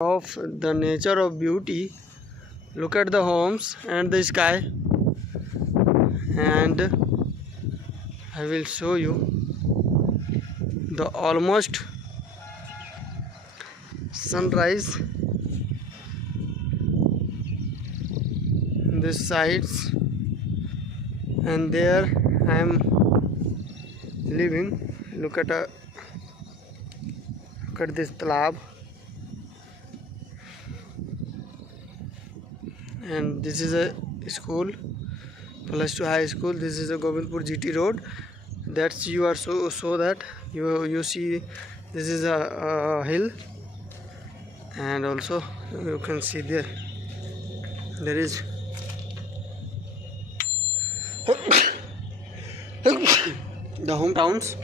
of the nature of beauty. Look at the homes and the sky, and I will show you the almost sunrise in this sides, and there I am living. Look at this talab, and this is a school, +2 high school. This is a Govindpur GT road. That's you are so that you see this is a hill, and also you can see there is the hometowns.